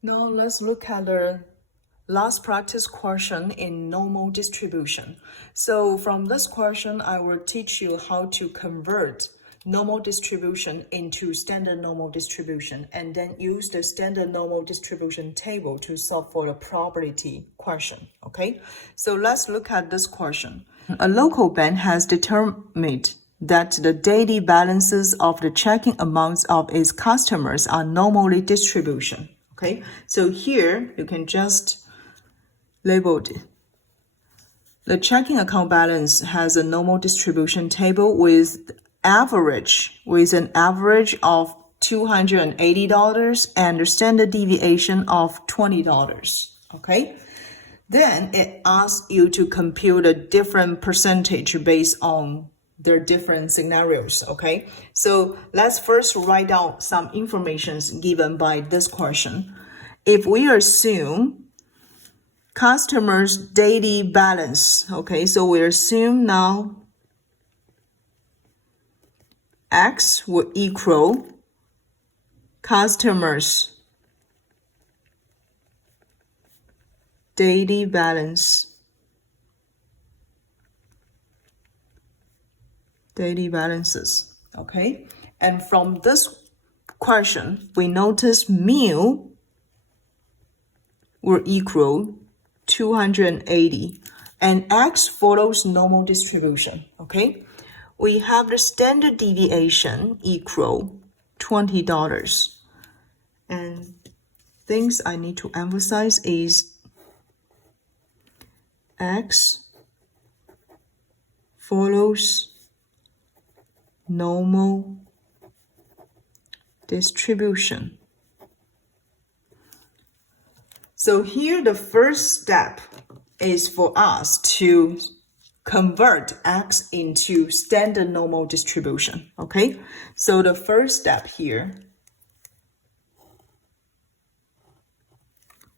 Now let's look at the last practice question in normal distribution. So from this question, I will teach you how to convert normal distribution into standard normal distribution and then use the standard normal distribution table to solve for the probability question, okay? So let's look at this question. A local bank has determined that the daily balances of the checking amounts of its customers are normally distribution. Okay, so here you can just label it. The checking account balance has a normal distribution table with an average of $280 and a standard deviation of $20. Okay, then it asks you to compute a different percentage based on their different scenarios. Okay, so let's first write down some information given by this question. If we assume customers' daily balance, okay, so we assume now X will equal customers' daily balances, okay? And from this question, we notice mu will equal 280 and X follows normal distribution, okay? We have the standard deviation equal $20. And things I need to emphasize is X follows normal distribution. So here the first step is for us to convert X into standard normal distribution, okay? So the first step here,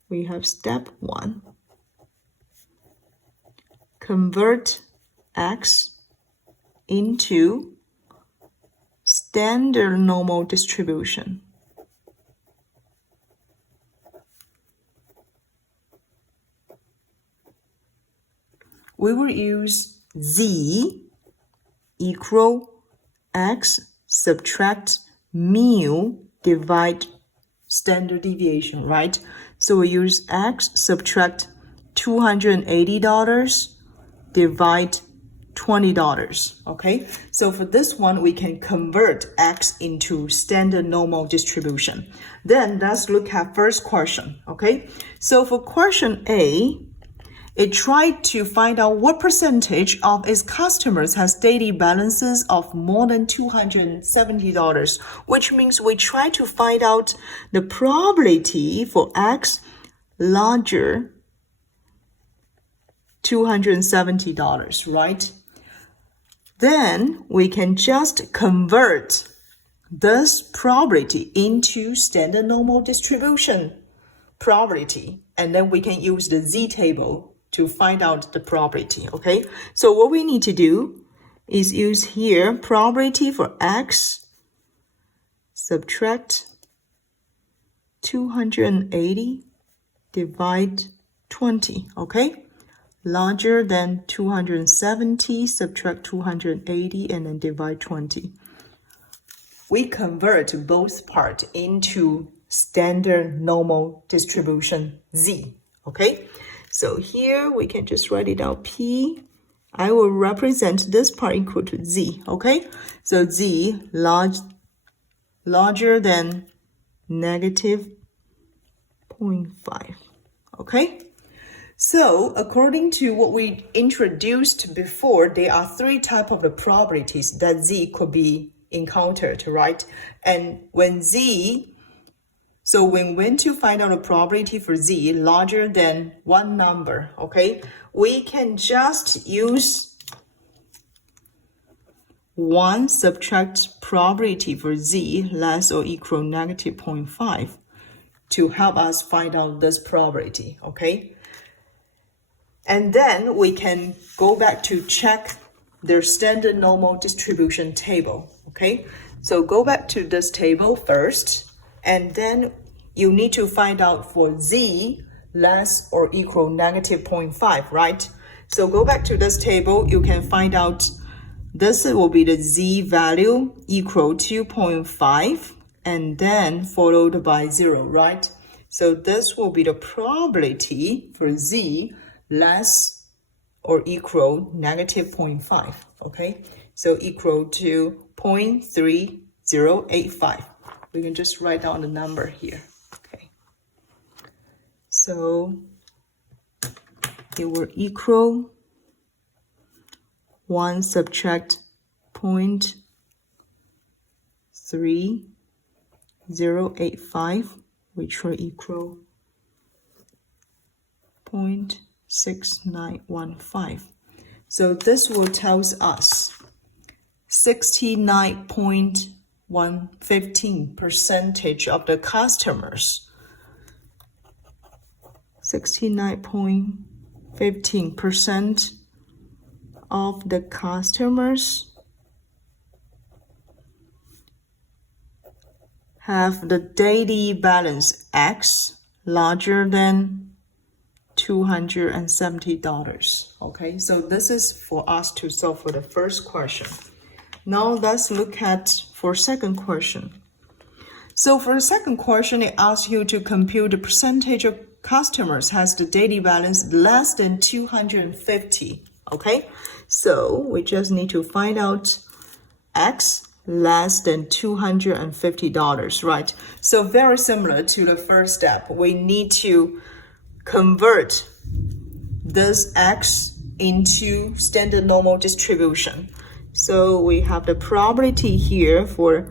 we have step 1. Convert X into standard normal distribution. We will use Z equal X subtract mu divide standard deviation, right? So we use X subtract $280 divide $20, okay? So for this one, we can convert X into standard normal distribution. Then let's look at first question, okay? So for question A, it tried to find out what percentage of its customers has daily balances of more than $270, which means we try to find out the probability for X larger $270, right? Then we can just convert this probability into standard normal distribution probability, and then we can use the Z table to find out the probability, okay? So what we need to do is use here probability for X subtract 280 divide 20, okay? Larger than 270, subtract 280, and then divide 20. We convert both parts into standard normal distribution Z, okay? So here we can just write it out P. I will represent this part equal to Z, okay? So Z larger than negative 0.5, okay? So according to what we introduced before, there are 3 types of the probabilities that Z could be encountered, right? And when to find out a probability for Z larger than one number, okay, we can just use 1 subtract probability for Z less or equal negative 0.5 to help us find out this probability, okay? And then we can go back to check their standard normal distribution table, okay? So go back to this table first, and then you need to find out for z less or equal negative 0.5, right? So go back to this table, you can find out this will be the z value equal to 0.5 and then followed by 0, right? So this will be the probability for z less or equal negative 0.5, okay? So equal to 0.3085. We can just write down the number here, okay? So it will equal 1 subtract 0.3085, which will equal 0.6915. So this will tell us 69.115% of the customers, 69.15% of the customers have the daily balance X larger than $270. Okay, so this is for us to solve for the first question. Now let's look at for second question. So for the second question, it asks you to compute the percentage of customers has the daily balance less than 250. Okay, so we just need to find out X less than $250, right? So very similar to the first step, we need to convert this X into standard normal distribution. So we have the probability here for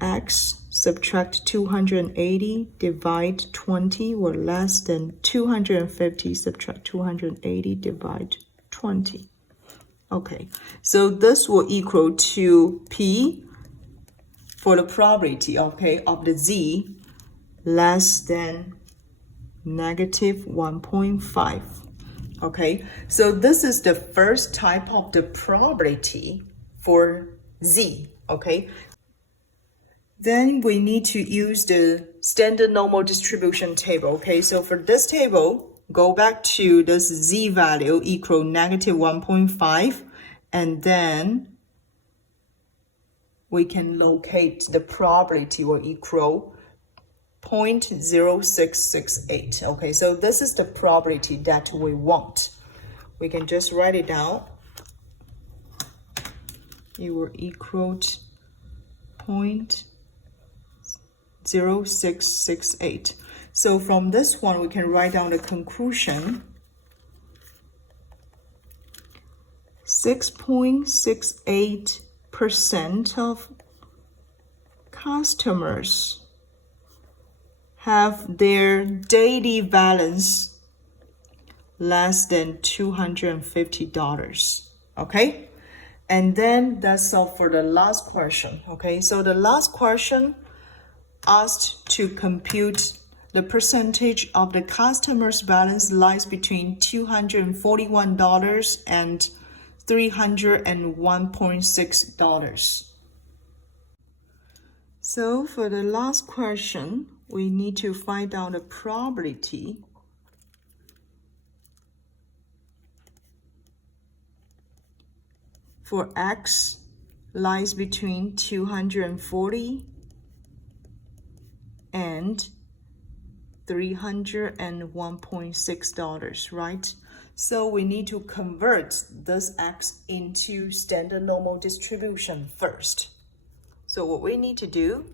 X subtract 280 divide 20 or less than 250 subtract 280 divide 20. Okay, so this will equal to P for the probability, okay, of the Z less than negative 1.5. Okay, so this is the first type of the probability for Z, okay? Then we need to use the standard normal distribution table, okay? So for this table, go back to this Z value equal negative 1.5, and then we can locate the probability or equal 0.0668. Okay, so this is the probability that we want. We can just write it down. It will equal 0.0668. So from this one, we can write down the conclusion. 6.68% of customers have their daily balance less than $250. Okay? And then that's all for the last question. Okay, so the last question asked to compute the percentage of the customer's balance lies between $241 and $301.6. So for the last question, we need to find out the probability for X lies between 240 and $301.6, right? So we need to convert this X into standard normal distribution first. So what we need to do,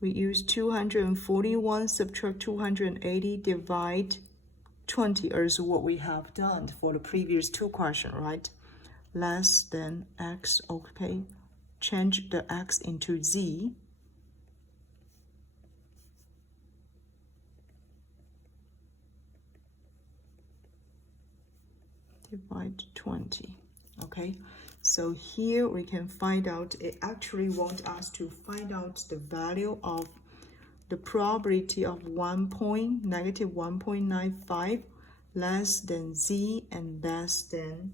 we use 241 subtract 280 divide 20 is what we have done for the previous two questions, right? Less than X, okay. Change the X into Z. Divide 20, okay? So here we can find out, it actually wants us to find out the value of the probability of negative 1.95 less than Z and less than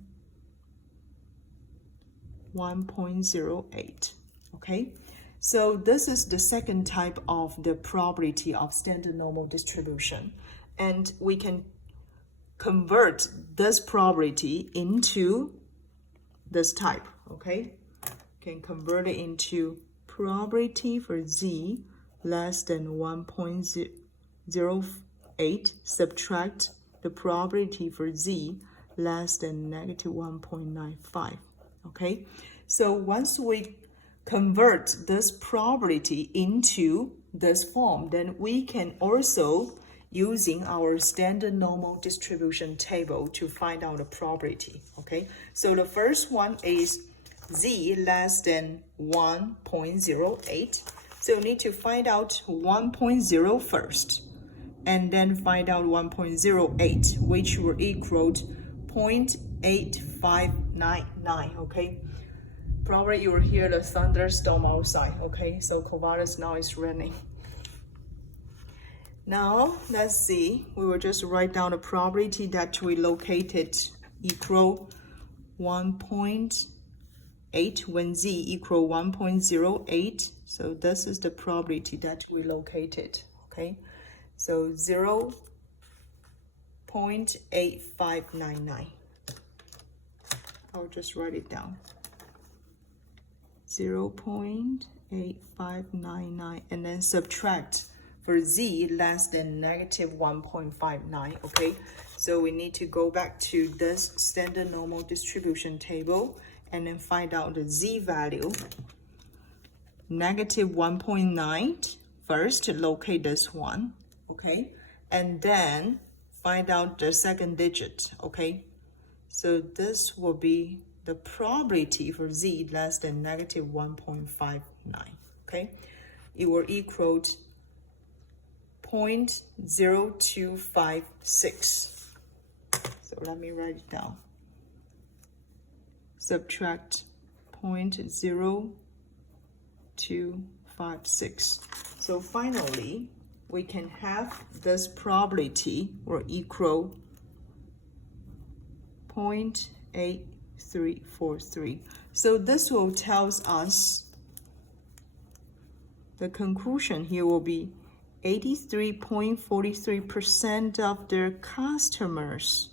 1.08, okay? So this is the second type of the probability of standard normal distribution. And we can convert this probability into this type, okay? Can convert it into probability for z less than 1.08, subtract the probability for z less than negative 1.95, okay? So once we convert this probability into this form, then we can also using our standard normal distribution table to find out the probability, okay? So the first one is z less than 1.08. So you need to find out 1.0 first, and then find out 1.08, which will equal 0.8599, okay? Probably you will hear the thunderstorm outside, okay? So Corvallis now is raining. Now, let's see. We will just write down the probability that we located equal 1.8 when z equal 1.08. So this is the probability that we located, okay? So 0.8599. I'll just write it down. 0.8599, and then subtract for z less than negative 1.59, okay? So we need to go back to this standard normal distribution table and then find out the z value. Negative 1.9, first locate this one, okay? And then find out the second digit, okay? So this will be the probability for z less than negative 1.59, okay? It will equal 0.0256. So let me write it down. Subtract 0.0256. So finally, we can have this probability will equal 0.8343. So this will tell us the conclusion here will be 83.43% of their customers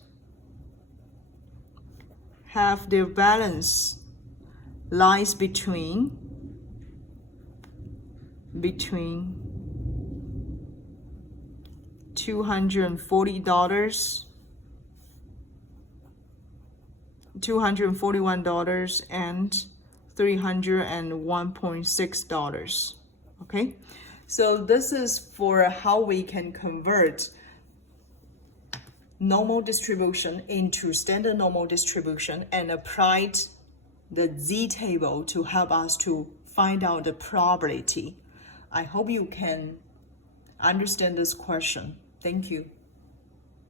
have their balance lies between $241 and $301.6, okay? So this is for how we can convert normal distribution into standard normal distribution and applied the z table to help us to find out the probability. I hope you can understand this question. Thank you.